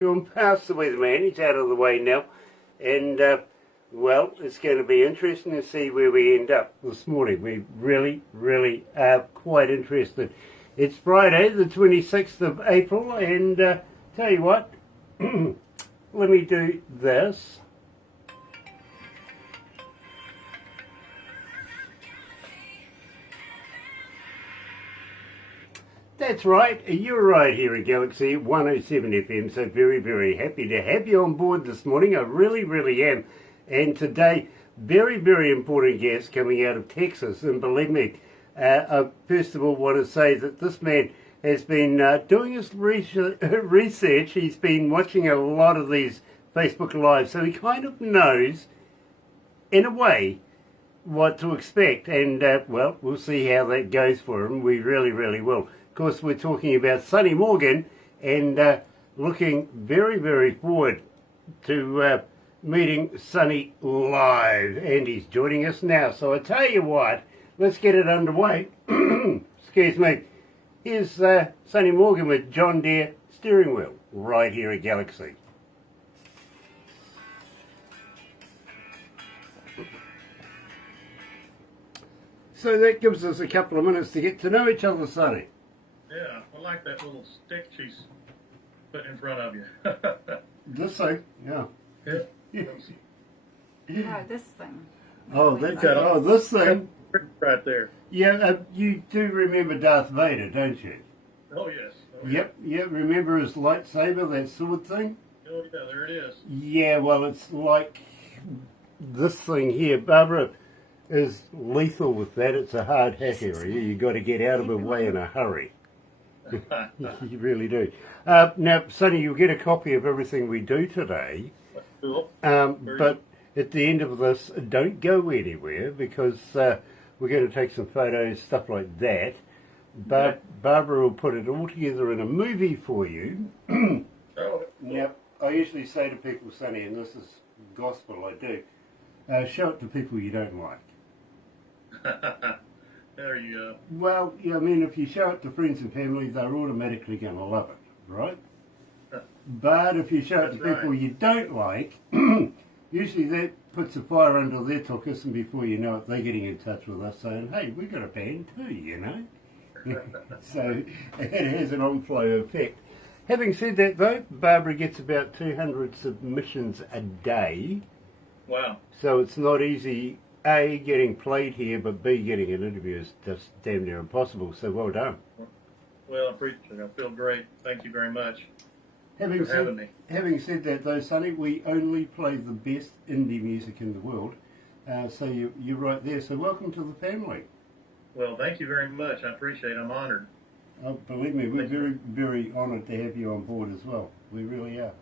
John passed the weatherman. He's out of the way now. And, well, it's going to be interesting to see where we end up this morning. We really are quite interested. It's Friday, the 26th of April, and tell you what, let me do this. That's right, you're right here at Galaxy 107 FM, so very happy to have you on board this morning. I really am. And today, very important guest coming out of Texas, and believe me, I first of all want to say that this man has been doing his research. He's been watching a lot of these Facebook Lives, so he kind of knows, in a way, what to expect. And, well, we'll see how that goes for him. We really will. Of course, we're talking about Sonny Morgan, and looking very forward to meeting Sonny live. And he's joining us now. So I tell you what, let's get it underway. Excuse me. Here's Sonny Morgan with John Deere steering wheel right here at Galaxy. So that gives us a couple of minutes to get to know each other, Sonny. Yeah, I like that little stick she's putting in front of you. This thing, yeah. Oh, this thing. Oh, this thing. Right there. Yeah, you do remember Darth Vader, don't you? Oh, yes. Yep. Remember his lightsaber, that sword thing? Oh, yeah, there it is. Yeah, well, it's like this thing here. Barbara is lethal with that. It's a hard hat area. You've got to get out of her way in a hurry. You really do. Now, Sonny, you'll get a copy of everything we do today. Cool. But at the end of this, don't go anywhere, because we're going to take some photos, stuff like that. But Barbara will put it all together in a movie for you. Now, I usually say to people, Sonny, and this is gospel, I do, show it to people you don't like. There you go. Well, I mean, if you show it to friends and family, they're automatically going to love it, right? But if you show it to people you don't like, usually that puts a fire under their tuchus, and before you know it, they're getting in touch with us saying, hey, we got a band too, you know? So it has an on-flow effect. Having said that, though, Barbara gets about 200 submissions a day. Wow. So it's not easy, A, getting played here, but B, getting an interview is just damn near impossible. So well done. Well, I appreciate it. I feel great. Thank you very much for having me. Having said that, though, Sonny, we only play the best indie music in the world. So you're right there. So welcome to the family. Well, thank you very much. I appreciate it. I'm honored. Oh, believe me, we're very honoured to have you on board as well. We really are.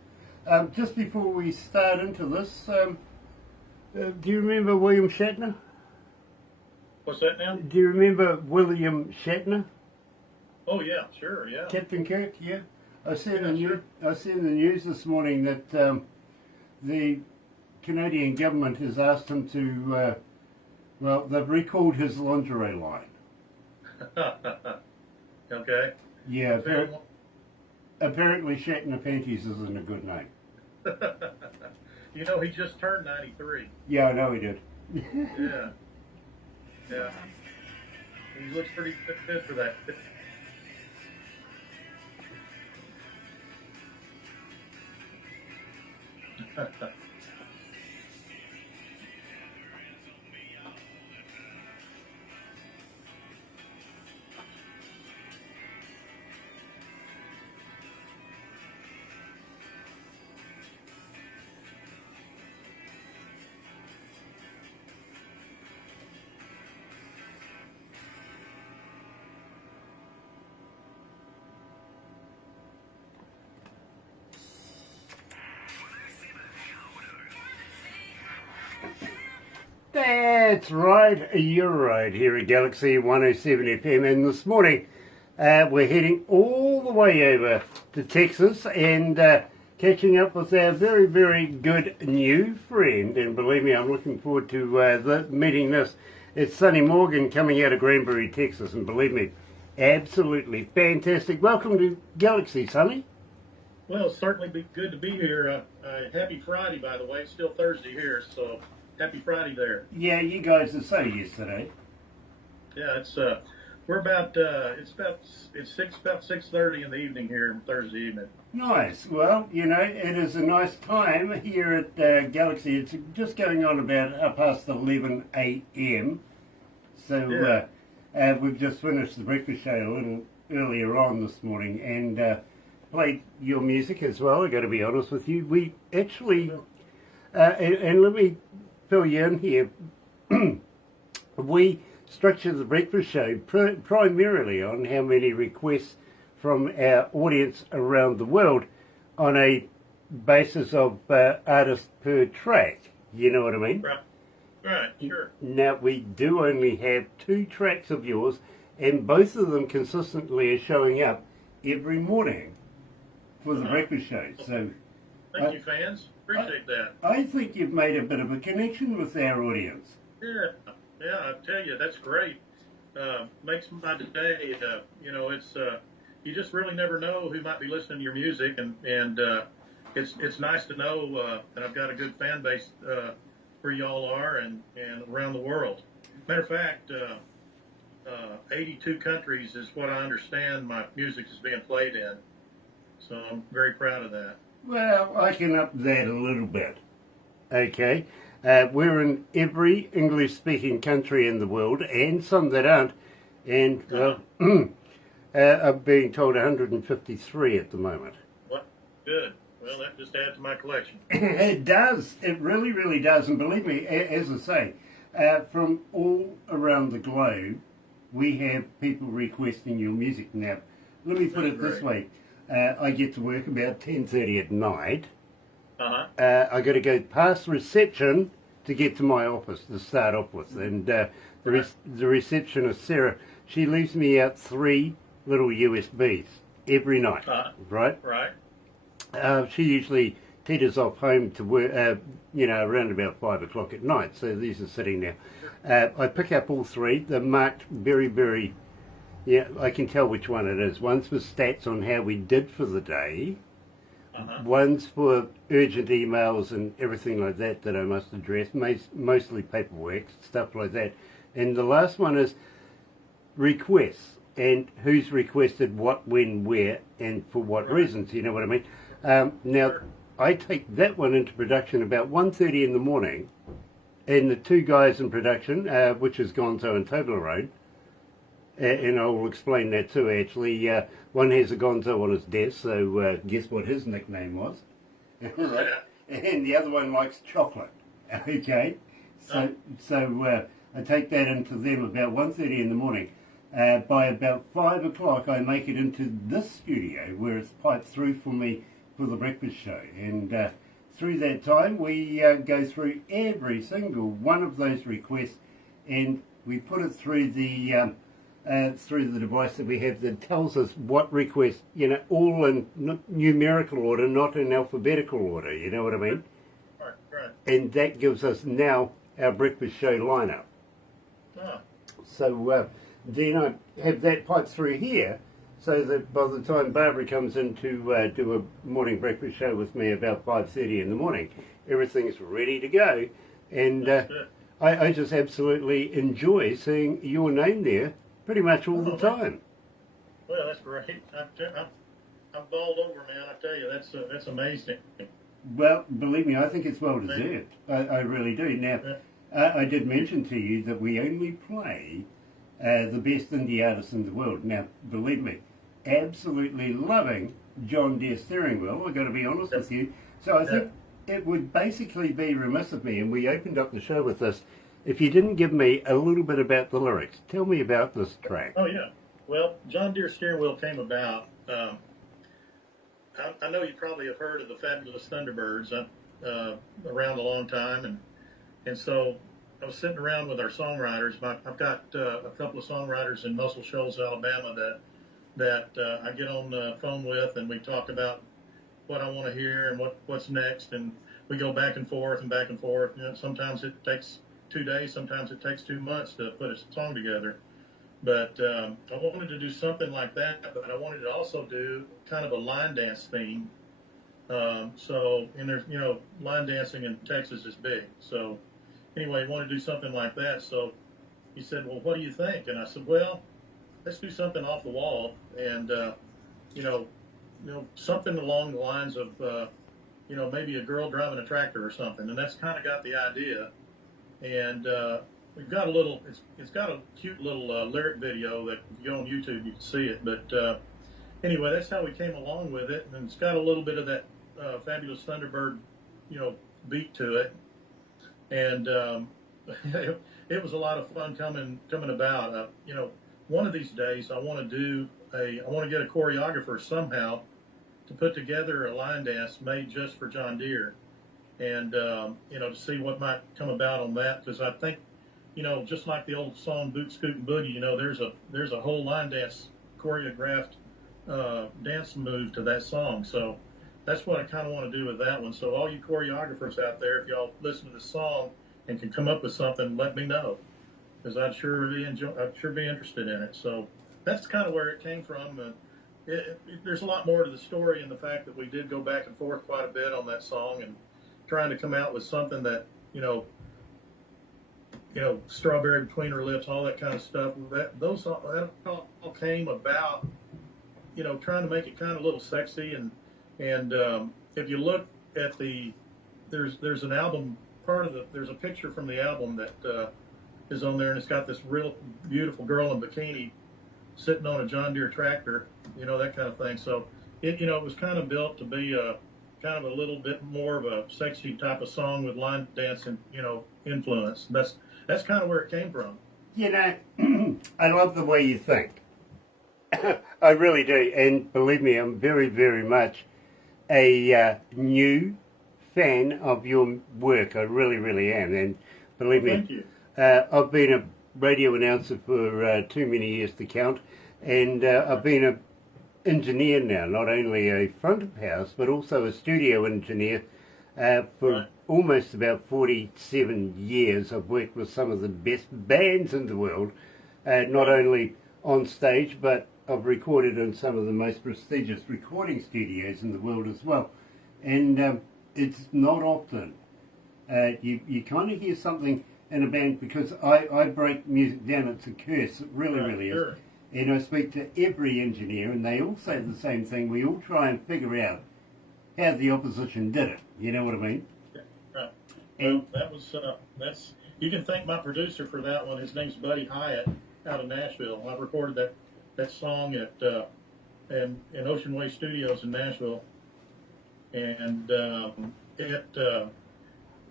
Just before we start into this, do you remember William Shatner? What's that now? Do you remember William Shatner? Oh, yeah, sure, yeah. Captain Kirk, yeah. I seen the news this morning that the Canadian government has asked him to, well, they've recalled his lingerie line. Okay. Yeah, apparently Shatner Panties isn't a good name. You know, he just turned 93. Yeah, I know he did. Yeah. He looks pretty fit for that. That's right, you're right, here at Galaxy 107 FM, and this morning we're heading all the way over to Texas and catching up with our very good new friend, and believe me, I'm looking forward to meeting this. It's Sonny Morgan coming out of Granbury, Texas, and believe me, absolutely fantastic. Welcome to Galaxy, Sonny. Well, it's certainly be good to be here. Happy Friday, by the way. It's still Thursday here, so happy Friday there. Yeah, you guys were so yesterday. Yeah, we're about 6:30 in the evening here Thursday evening. Nice. Well, it is a nice time here at Galaxy. It's just going on about 11 a.m. So we've just finished the breakfast show a little earlier on this morning and played your music as well. I got to be honest with you. We actually, and let me fill you in here. We structure the breakfast show primarily on how many requests from our audience around the world on a basis of artist per track. You know what I mean? Right, sure. Now, we do only have 2 tracks of yours, and both of them consistently are showing up every morning for the breakfast show. So, thank you, fans. Appreciate that. I think you've made a bit of a connection with our audience. Yeah, I tell you, that's great. Makes my day. It's you just really never know who might be listening to your music, and it's nice to know that I've got a good fan base where y'all are and around the world. Matter of fact, 82 countries is what I understand my music is being played in. So I'm very proud of that. Well, I can up that a little bit. Okay. We're in every English-speaking country in the world, and some that aren't. And, well, I'm being told 153 at the moment. What? Good. Well, that just adds to my collection. It does. It really, really does. And believe me, as I say, from all around the globe, we have people requesting your music. Now, let me put it this way. I get to work about 10:30 at night. I got to go past reception to get to my office to start off with. And the receptionist, Sarah, she leaves me out 3 little USBs every night, right? Right. She usually teeters off home to work, around about 5 o'clock at night. So these are sitting there. I pick up all 3. They're marked very, very, I can tell which one it is. One's for stats on how we did for the day. One's for urgent emails and everything like that I must address, mostly paperwork, stuff like that. And the last one is requests and who's requested what, when, where, and for what reasons, you know what I mean? Now, I take that one into production about 1:30 in the morning, and the 2 guys in production, which is Gonzo and Toblerone, and I'll explain that too, actually. One has a Gonzo on his desk, so guess what his nickname was? Right. And the other one likes chocolate. Okay? So I take that into them about 1:30 in the morning. By about 5 o'clock, I make it into this studio where it's piped through for me for the breakfast show. And through that time, we go through every single one of those requests, and we put it through the device that we have that tells us what requests, all in numerical order, not in alphabetical order, you know what I mean? Right. And that gives us now our breakfast show lineup. So then I have that piped through here, so that by the time Barbara comes in to do a morning breakfast show with me about 5:30 in the morning, everything's ready to go. And I just absolutely enjoy seeing your name there pretty much all the time. Well, that's great. I'm balled over, man. I tell you, that's amazing. Well, believe me, I think it's well deserved. I really do. Now, I did mention to you that we only play the best indie artists in the world. Now, believe me, absolutely loving John Deere steering wheel, I've got to be honest with you. So I think it would basically be remiss of me, and we opened up the show with this, if you didn't give me a little bit about the lyrics. Tell me about this track. Oh, yeah. Well, John Deere steering wheel came about. I know you probably have heard of the Fabulous Thunderbirds around a long time, and so I was sitting around with our songwriters. I've got a couple of songwriters in Muscle Shoals, Alabama that I get on the phone with, and we talk about what I want to hear and what's next, and we go back and forth and back and forth. Sometimes it takes 2 days, sometimes it takes 2 months to put a song together. But I wanted to do something like that, but I wanted to also do kind of a line dance theme And there's, line dancing in Texas is big. So anyway, he wanted to do something like that. So he said, well, what do you think? And I said, well, let's do something off the wall and, you know, something along the lines of, maybe a girl driving a tractor or something. And that's kind of got the idea. And we've got it's got a cute little lyric video that if you go on YouTube, you can see it. But anyway, that's how we came along with it. And it's got a little bit of that Fabulous Thunderbird, beat to it. And it was a lot of fun coming about. One of these days I want to get a choreographer somehow to put together a line dance made just for John Deere, and to see what might come about on that, because I think, just like the old song Boot Scoot and Boogie, there's a whole line dance choreographed dance move to that song. So that's what I kind of want to do with that one. So all you choreographers out there, if y'all listen to this song and can come up with something, let me know, because I'd sure be interested in it. So that's kind of where it came from. There's a lot more to the story in the fact that we did go back and forth quite a bit on that song and trying to come out with something that, strawberry between her lips, all that kind of stuff. That all came about, trying to make it kind of a little sexy. And if you look at there's an album, there's a picture from the album that is on there, and it's got this real beautiful girl in bikini sitting on a John Deere tractor, that kind of thing. So it was kind of built to be kind of a little bit more of a sexy type of song with line dancing, influence. That's kind of where it came from. I love the way you think. I really do. And believe me, I'm very, very much a new fan of your work. I really, really am. And believe me, thank you. I've been a radio announcer for too many years to count. And I've been an engineer now, not only a front of house, but also a studio engineer for almost about 47 years. I've worked with some of the best bands in the world, not only on stage, but I've recorded in some of the most prestigious recording studios in the world as well. And it's not often you kind of hear something in a band, because I break music down. It's a curse. It really, really is. And I speak to every engineer, and they all say the same thing. We all try and figure out how the opposition did it. You know what I mean? Right. And that was you can thank my producer for that one. His name's Buddy Hyatt out of Nashville. I recorded that song at in Ocean Way Studios in Nashville, and it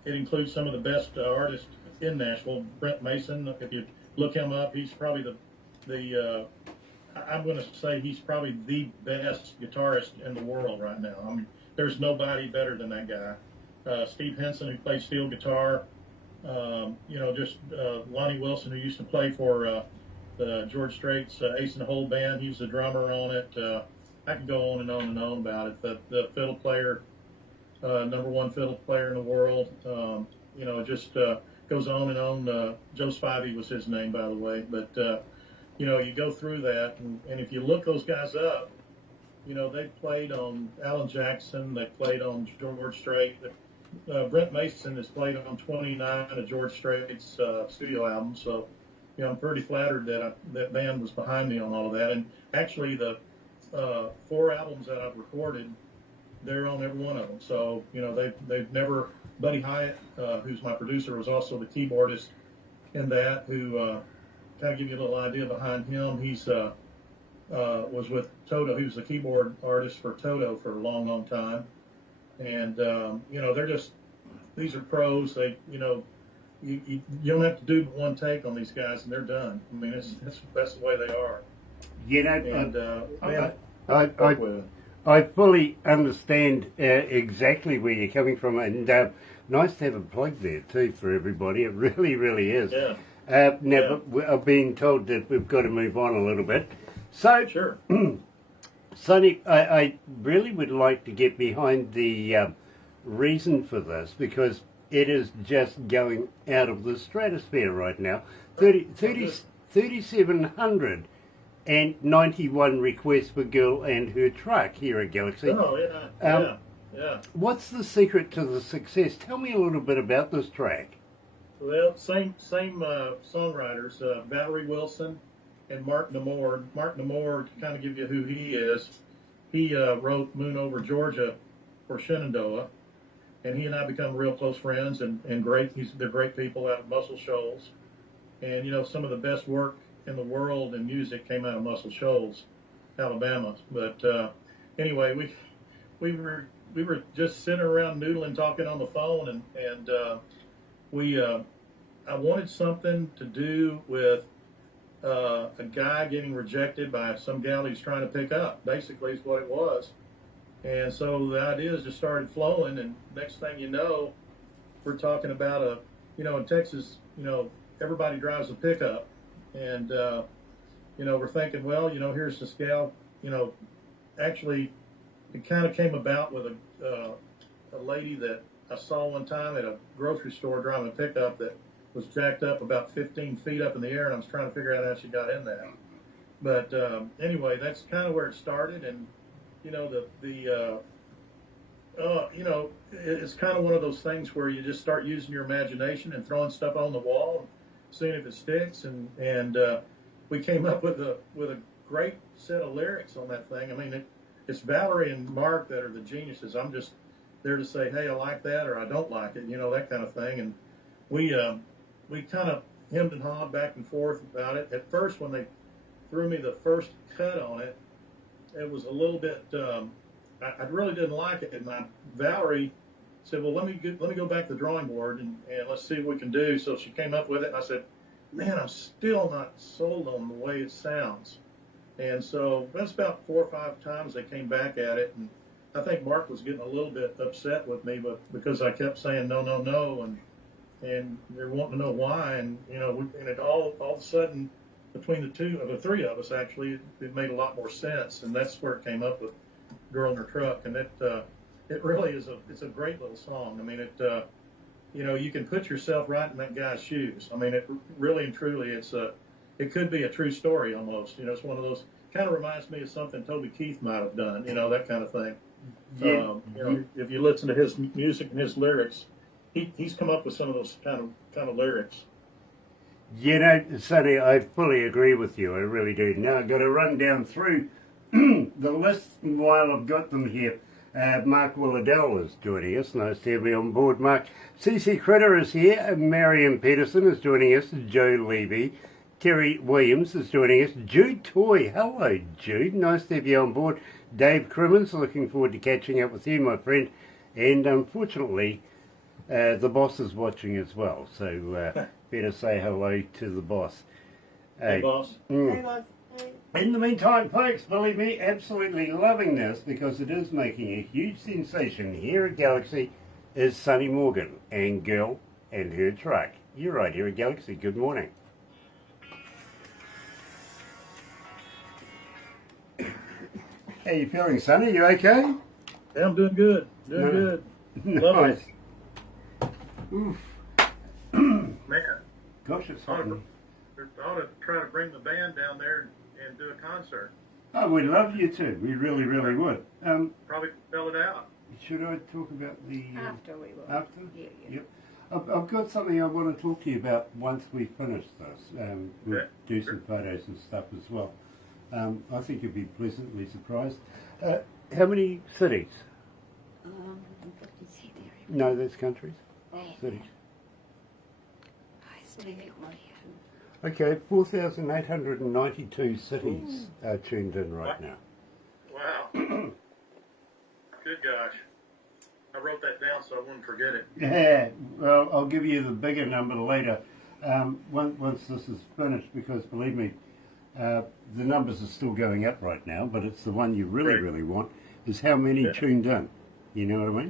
includes some of the best artists in Nashville. Brent Mason, if you look him up, he's probably I'm going to say he's probably the best guitarist in the world right now. I mean, there's nobody better than that guy. Steve Henson, who plays steel guitar, Lonnie Wilson, who used to play for the George Strait's Ace in the Hole band. He was the drummer on it. I could go on and on and on about it. The fiddle player, number one fiddle player in the world. Just goes on and on. Joe Spivey was his name, by the way. But you go through that, and if you look those guys up, they played on Alan Jackson, they played on George Strait. Brent Mason has played on 29 of George Strait's studio albums. So, I'm pretty flattered that that band was behind me on all of that. And actually, the 4 albums that I've recorded, they're on every one of them. So, they've never. Buddy Hyatt, who's my producer, was also the keyboardist in that. Who kind of give you a little idea behind him. He's was with Toto. He was the keyboard artist for Toto for a long, long time. And these are pros. They you don't have to do one take on these guys, and they're done. I mean, that's the way they are. I fully understand exactly where you're coming from, and nice to have a plug there too for everybody. It really, really is. Yeah. But I've been told that we've got to move on a little bit. So, sure. Sonny, I really would like to get behind the reason for this, because it is just going out of the stratosphere right now. 3,791 requests for Girl and Her Truck here at Galaxy. Oh, yeah. Yeah. What's the secret to the success? Tell me a little bit about this track. Well, same songwriters, Valerie Wilson and Mark Namore. Mark Namore, to kind of give you who he is, he wrote Moon Over Georgia for Shenandoah, and he and I become real close friends and great. They're great people out of Muscle Shoals, and some of the best work in the world in music came out of Muscle Shoals, Alabama. But anyway, we were just sitting around noodling, talking on the phone, and I wanted something to do with a guy getting rejected by some gal he's trying to pick up. Basically, is what it was. And so the ideas just started flowing, and next thing you know, we're talking about in Texas, everybody drives a pickup, and we're thinking, well, here's this gal, actually, it kind of came about with a lady that I saw one time at a grocery store driving a pickup that was jacked up about 15 feet up in the air, and I was trying to figure out how she got in that. But anyway, that's kind of where it started, and it's kind of one of those things where you just start using your imagination and throwing stuff on the wall, and seeing if it sticks, and we came up with a great set of lyrics on that thing. I mean, it's Valerie and Mark that are the geniuses. I'm just there to say, hey, I like that, or I don't like it, that kind of thing. And we kind of hemmed and hawed back and forth about it. At first, when they threw me the first cut on it, it was a little bit. I really didn't like it, and Valerie said, well, let me go back to the drawing board and let's see what we can do. So she came up with it, and I said, man, I'm still not sold on the way it sounds. And so that's about 4 or 5 times they came back at it, and I think Mark was getting a little bit upset with me, but because I kept saying no, no, no, and they're wanting to know why, and and it all of a sudden between the three of us actually, it made a lot more sense, and that's where it came up with "Girl in Her Truck," and it really is it's a great little song. I mean, you can put yourself right in that guy's shoes. I mean, it really and truly, it could be a true story almost. It's one of those, kind of reminds me of something Toby Keith might have done, that kind of thing. Yeah. If you listen to his music and his lyrics, he's come up with some of those kind of lyrics. Sonny, I fully agree with you. I really do. Now I've got to run down through the list while I've got them here. Mark Willadell is joining us. Nice to have you on board, Mark. CC Critter is here. Marion Peterson is joining us. Joe Levy. Terry Williams is joining us. Jude Toy. Hello, Jude. Nice to have you on board. Dave Crimmins, looking forward to catching up with you, my friend. And unfortunately, the boss is watching as well. So better say hello to the boss. Hey, boss. Hey, boss. In the meantime, folks, believe me, absolutely loving this because it is making a huge sensation here at Galaxy is Sonny Morgan and Girl and Her Truck. You're right here at Galaxy. Good morning. How you feeling, Sonny? You okay? Yeah, I'm doing good. Good. Nice. Oof. Man, Gosh, it's I ought hot. to try to bring the band down there and do a concert. Oh, we'd love you to. We really, really would. Probably spell it out. Should I talk about the... After we will. After? Yeah. Yep. I've got something I want to talk to you about once we finish this. We'll do some photos and stuff as well. I think you'll be pleasantly surprised. How many cities? 50 area. No, that's countries. Oh. Cities. I still get money. Okay, 4,892 cities are tuned in right now. Wow. Good gosh. I wrote that down so I wouldn't forget it. Yeah, well, I'll give you the bigger number later once this is finished, because believe me, the numbers are still going up right now, but it's the one you really, really want, is how many tuned in. You know what I mean?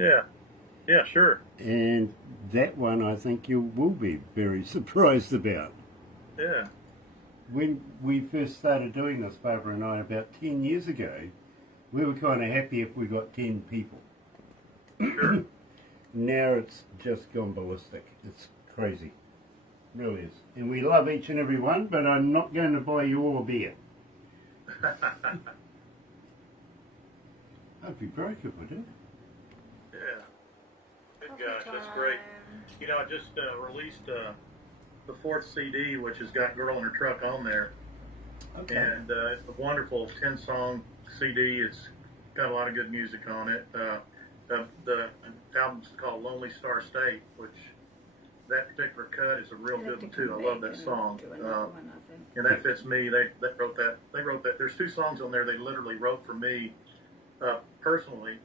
Yeah, sure. And that one I think you will be very surprised about. Yeah. When we first started doing this, Barbara and I, about 10 years ago, we were kind of happy if we got 10 people. Sure. Now it's just gone ballistic. It's crazy. It really is. And we love each and every one, but I'm not going to buy you all a beer. I'd be broke if I did. gosh, that's great. You know, I just released the fourth CD, which has got "Girl in Her Truck" on there, and it's a wonderful 10-song CD. It's got a lot of good music on it. The album's called "Lonely Star State," which that particular cut is a real good one too. I love that song, and that fits me. They wrote that. They wrote that. There's 2 songs on there they literally wrote for me personally,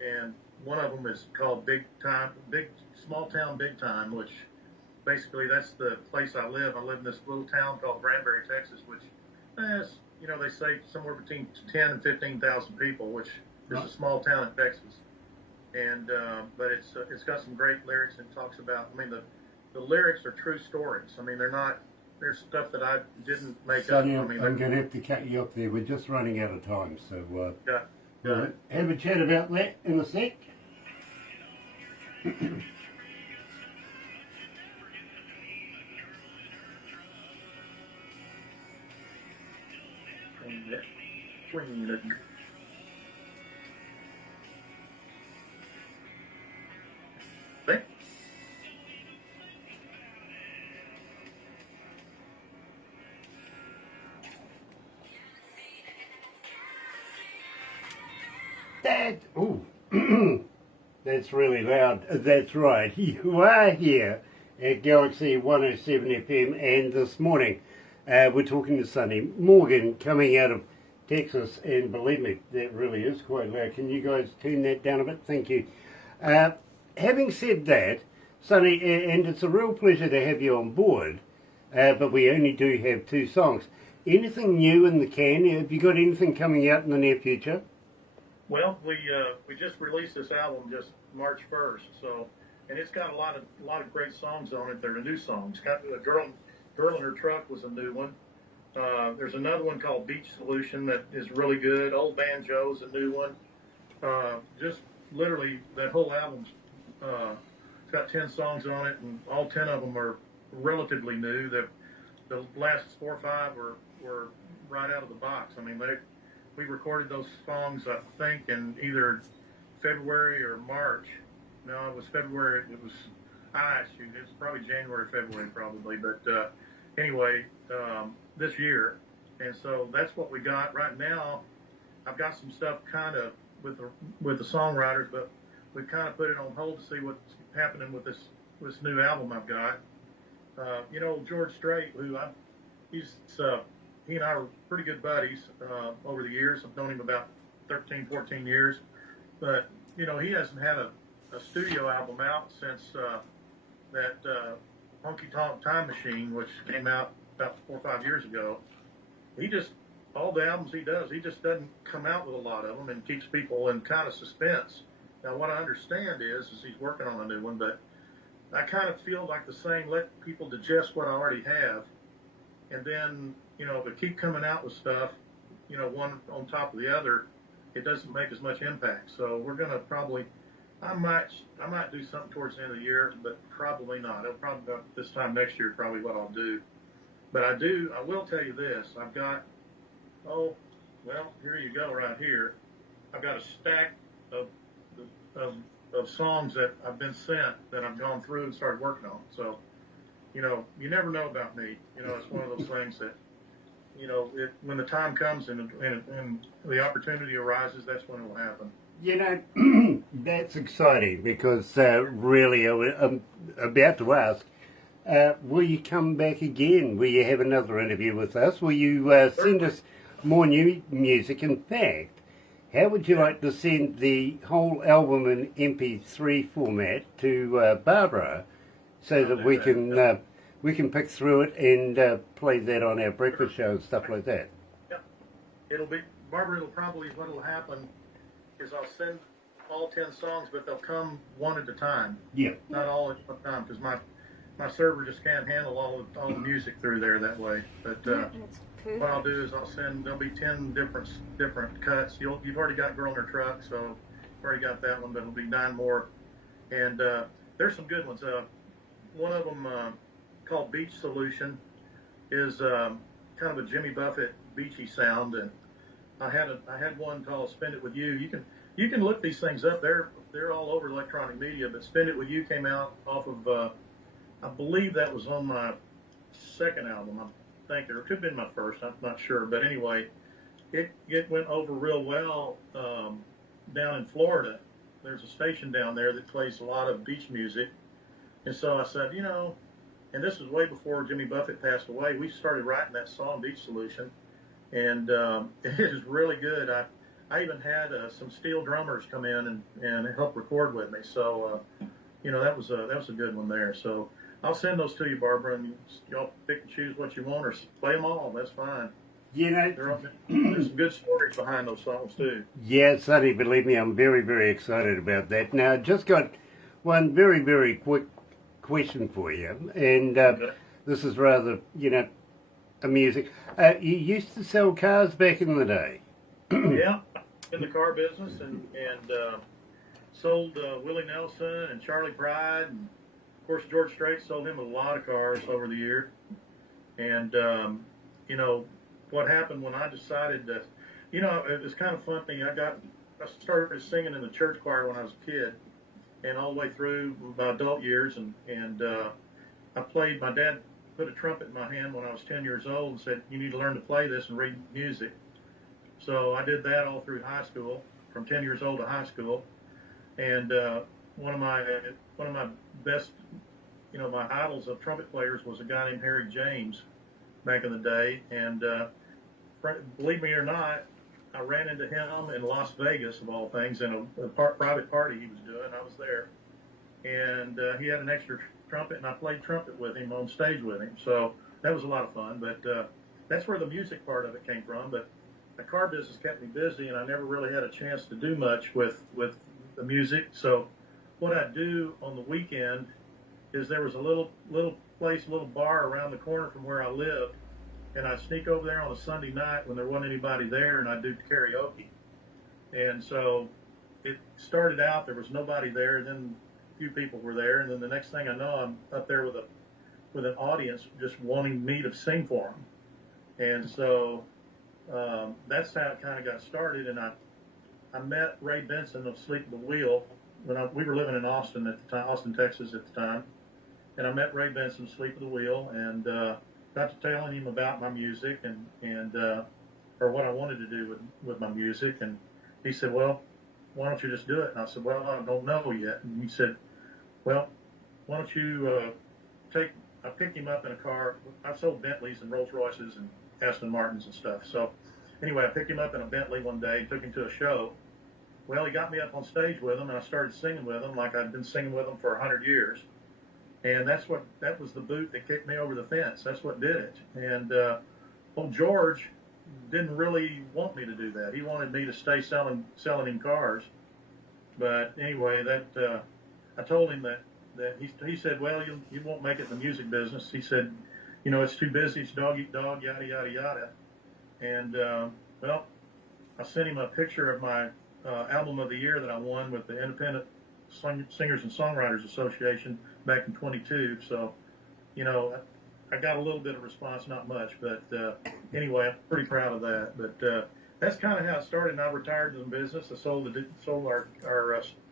and one of them is called Small Town Big Time, which basically that's the place I live. I live in this little town called Granbury, Texas, which is, they say somewhere between 10 and 15,000 people, which is a small town in Texas. And but it's got some great lyrics and talks about. I mean, the lyrics are true stories. I mean, there's stuff that I didn't make Sonny, up. I mean, I'm going to have to cut you off there. We're just running out of time, so yeah. Have a chat about that in a sec. That's really loud. That's right. You are here at Galaxy 107 FM, and this morning we're talking to Sonny Morgan coming out of Texas, and believe me, that really is quite loud. Can you guys turn that down a bit? Thank you. Having said that, Sonny, and it's a real pleasure to have you on board, but we only do have 2 songs. Anything new in the can? Have you got anything coming out in the near future? Well, we just released this album just March 1st, and it's got a lot of great songs on it. They're the new songs. Got Girl in Her Truck was a new one. There's another one called Beach Solution that is really good. Old Banjo's a new one. Just literally that whole album's got 10 songs on it, and all 10 of them are relatively new. The last 4 or 5 were right out of the box. I mean, we recorded those songs, I think, in either February or March. No, it was February. It was, it's probably January, February, probably. But anyway, this year. And so that's what we got right now. I've got some stuff kind of with the songwriters, but we've kind of put it on hold to see what's happening with this new album I've got. George Strait, he and I are pretty good buddies over the years. I've known him about 13, 14 years. But, he hasn't had a studio album out since that Honky Tonk Time Machine, which came out about 4 or 5 years ago. All the albums he does, he just doesn't come out with a lot of them and keeps people in kind of suspense. Now, what I understand is he's working on a new one, but I kind of feel like the saying, let people digest what I already have. And then, if I keep coming out with stuff, one on top of the other, it doesn't make as much impact. So we're going to I might do something towards the end of the year, but probably not. It'll probably be about this time next year, probably what I'll do. But I will tell you this. I've got, here you go right here. I've got a stack of songs that I've been sent that I've gone through and started working on. So, you never know about me. It's one of those things that, when the time comes and the opportunity arises, that's when it will happen. That's exciting because really I'm about to ask, will you come back again? Will you have another interview with us? Will you send us more new music? In fact, how would you like to send the whole album in MP3 format to Barbara so that we can pick through it and play that on our breakfast show and stuff like that? Yeah. Barbara, what'll happen is I'll send all 10 songs, but they'll come one at a time. Yeah. Not all at one time, because my server just can't handle all the music through there that way. But what I'll do is there'll be 10 different cuts. You've already got Girl in Her Truck, so you've already got that one, but it'll be 9 more. And there's some good ones. One of them called Beach Solution is kind of a Jimmy Buffett beachy sound, and I had one called Spend It With You. You can look these things up. they're all over electronic media. But Spend It With You came out off of, I believe that was on my second album. I think, or it could have been my first. I'm not sure. But anyway, it went over real well down in Florida. There's a station down there that plays a lot of beach music, and so I said, and this was way before Jimmy Buffett passed away. We started writing that song, Beach Solution, and it is really good. I even had some steel drummers come in and help record with me. So, that was a good one there. So I'll send those to you, Barbara, and y'all pick and choose what you want, or play them all. That's fine. There's some good stories behind those songs too. Yeah, Sonny, believe me, I'm very, very excited about that. Now, just got one very, very quick question for you, and this is rather, amusing. You used to sell cars back in the day. Yeah, in the car business, and sold Willie Nelson and Charlie Pride, and of course George Strait sold him a lot of cars over the year. And what happened when I decided to, it was kind of funny. I started singing in the church choir when I was a kid, and all the way through my adult years, and I played. My dad put a trumpet in my hand when I was 10 years old and said, "You need to learn to play this and read music." So I did that all through high school, from 10 years old to high school. And one of my best, my idols of trumpet players was a guy named Harry James back in the day. And believe me or not, I ran into him in Las Vegas, of all things, in a private party he was doing. I was there. And he had an extra trumpet, and I played trumpet with him on stage with him. So that was a lot of fun. But that's where the music part of it came from. But the car business kept me busy, and I never really had a chance to do much with the music. So what I do on the weekend is there was a little place, a little bar around the corner from where I lived, and I'd sneak over there on a Sunday night when there wasn't anybody there, and I'd do karaoke. And so it started out, there was nobody there, then a few people were there, and then the next thing I know, I'm up there with an audience just wanting me to sing for them. And so that's how it kind of got started. And I met Ray Benson of Sleep at the Wheel when we were living in Austin at the time, Austin, Texas at the time. And I met Ray Benson of Sleep at the Wheel, and got to telling him about my music and or what I wanted to do with my music. And he said, "Well, why don't you just do it?" And I said, "Well, I don't know yet." And he said, "Well, why don't you I picked him up in a car. I've sold Bentleys and Rolls Royces and Aston Martins and stuff. So anyway, I picked him up in a Bentley one day, took him to a show. Well, he got me up on stage with him, and I started singing with him like I'd been singing with him for 100 years. And that was the boot that kicked me over the fence. That's what did it. And old George didn't really want me to do that. He wanted me to stay selling him cars. But anyway, I told him that he said, "Well, you won't make it in the music business." He said, "It's too busy. It's dog eat dog, yada, yada, yada." And, well, I sent him a picture of my album of the year that I won with the Independent Singers and Songwriters Association back in 22. So, I got a little bit of response, not much. But anyway, I'm pretty proud of that. But that's kind of how it started. And I retired from the business. I sold our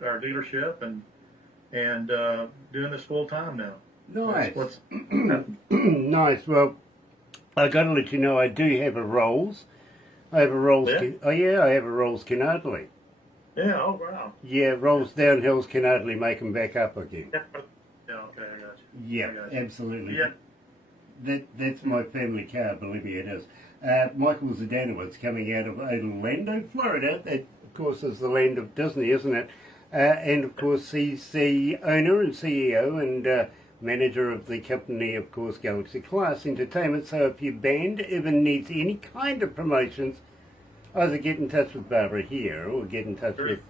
dealership and doing this full time now. Nice. Nice. Well, I got to let you know I do have a Rolls. I have a Rolls. Yeah? I have a Rolls Canardley. Yeah. Oh wow. Yeah, Rolls downhills Canardley, make them back up again. Yeah. Okay, I got you. Yeah, absolutely. Yeah. That's my family car. Believe me, it is. Michael Zdanowitz coming out of Orlando, Florida. That, of course, is the land of Disney, isn't it? And of course, he's the owner and CEO and manager of the company, of course, Galaxy Class Entertainment. So if your band ever needs any kind of promotions, either get in touch with Barbara here or get in touch with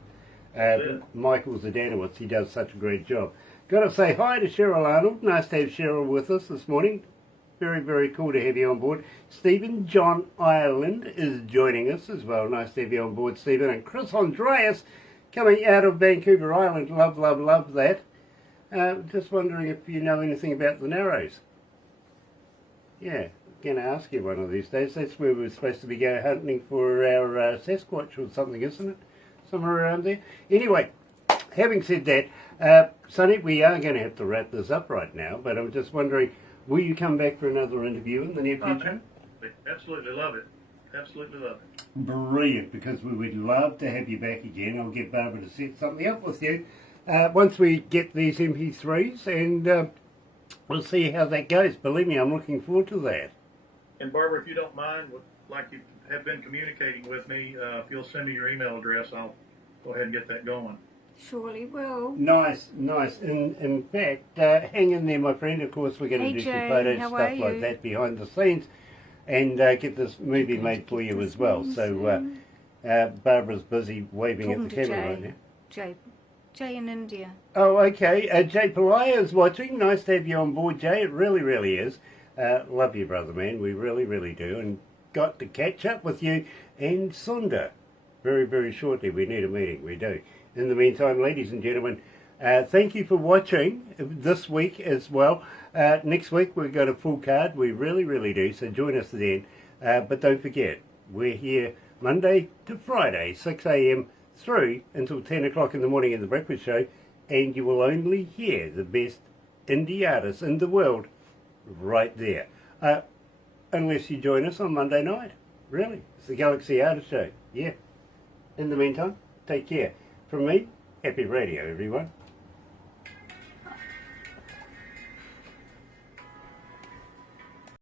Michael Zdanowitz. He does such a great job. Got to say hi to Cheryl Arnold. Nice to have Cheryl with us this morning. Very, very cool to have you on board. Stephen John Ireland is joining us as well. Nice to have you on board, Stephen. And Chris Andreas coming out of Vancouver Island. Love, love, love that. Just wondering if you know anything about the Narrows. Yeah, going to ask you one of these days. That's where we're supposed to be going hunting for our Sasquatch or something, isn't it? Somewhere around there. Anyway, having said that, Sonny, we are going to have to wrap this up right now, but I'm just wondering, will you come back for another interview in the near future? Absolutely love it. Absolutely love it. Brilliant, because we would love to have you back again. I'll get Barbara to set something up with you once we get these MP3s, and we'll see how that goes. Believe me, I'm looking forward to that. And Barbara, if you don't mind, like you have been communicating with me, if you'll send me your email address, I'll go ahead and get that going. Surely will. Nice, nice. In fact, hang in there, my friend. Of course, we're going to do some photos, stuff like that behind the scenes, and get this movie made for you as well. So Barbara's busy waving at the camera right now. Jay in India. Oh, okay. Jay Pillai is watching. Nice to have you on board, Jay. It really, really is. Love you, brother, man. We really, really do. And got to catch up with you and Sunda very, very shortly. We need a meeting. We do. In the meantime, ladies and gentlemen, thank you for watching this week as well. Next week, we've got a full card. We really, really do. So join us then. But don't forget, we're here Monday to Friday, 6 a.m. through until 10 o'clock in the morning in the Breakfast Show. And you will only hear the best indie artists in the world right there. Unless you join us on Monday night. Really. It's the Galaxy Artist Show. Yeah. In the meantime, take care. From me, happy radio, everyone.